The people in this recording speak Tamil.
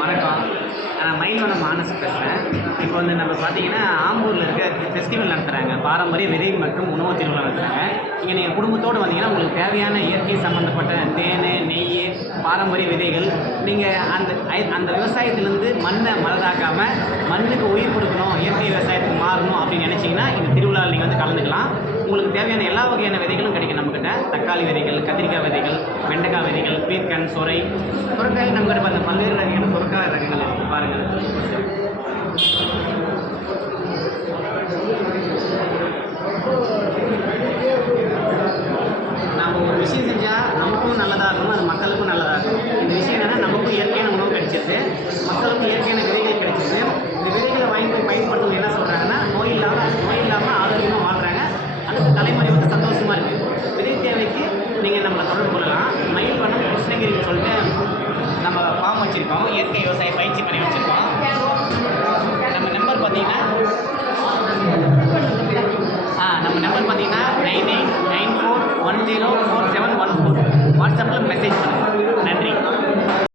வணக்கம். நான் மயில்வனம் மானஸ் பேசுகிறேன். இப்போ வந்து நம்ம பார்த்தீங்கன்னா ஆம்பூரில் இருக்க ஃபெஸ்டிவல் நடத்துகிறாங்க. பாரம்பரிய விதை மற்றும் உணவு திருவிழா நடத்துகிறாங்க. இங்கே நீங்கள் குடும்பத்தோடு வந்தீங்கன்னா உங்களுக்கு தேவையான இயற்கை சம்மந்தப்பட்ட தேன், நெய், பாரம்பரிய விதைகள் நீங்கள் அந்த விவசாயத்திலேருந்து மண்ணை மலதாக்காமல் மண்ணுக்கு உயிர் கொடுக்கணும், இயற்கை விவசாயத்துக்கு மாறணும் அப்படின்னு நினச்சிங்கன்னா இந்த திருவிழாவில் நீங்கள் வந்து கலந்துக்கலாம். உங்களுக்கு தேவையான எல்லா வகையான விதைகளும் கிடைக்கும் நம்மக்கிட்ட. தக்காளி விதைகள், கத்திரிக்காய் விதைகள், வெண்டைக்காய் விதைகள், பீர்க்கன், சுரைக்காய் நம்மகிட்ட பார்த்த பல்வேறு வகையான சுரைக்காய் ரகங்கள் இருக்குது பாருங்கள். நம்ம ஒரு விஷயம் செஞ்சால் நமக்கும் நல்லதாக இருக்கணும், அது மக்களுக்கும் நல்லதாக இருக்கும். இந்த விஷயம் என்னென்னா நமக்கும் இயற்கையான உணவு கிடைச்சிருது, மக்களுக்கும் இயற்கையான விதைகள் கிடைச்சிருது. இந்த விதைகளை வாங்கி போய் பயன்படுத்துவது என்ன சொல்கிறாங்கன்னா நோய் இல்லாமல் ஆரோக்கியமாக வாழ்கிறாங்க. அடுத்த தலைமுறை வந்து சந்தோஷமாக இருக்குது. விதை தேவைக்கு நீங்கள் நம்மளை தொடர்பு கொள்ளலாம். மயில்வனம் கிருஷ்ணகிரின்னு சொல்லிட்டு நம்ம ஃபார்ம் வச்சுருக்கோம், இயற்கை விவசாய பயிற்சி பண்ணி வச்சுருக்கோம். நம்ம நம்பர் பார்த்தீங்கன்னா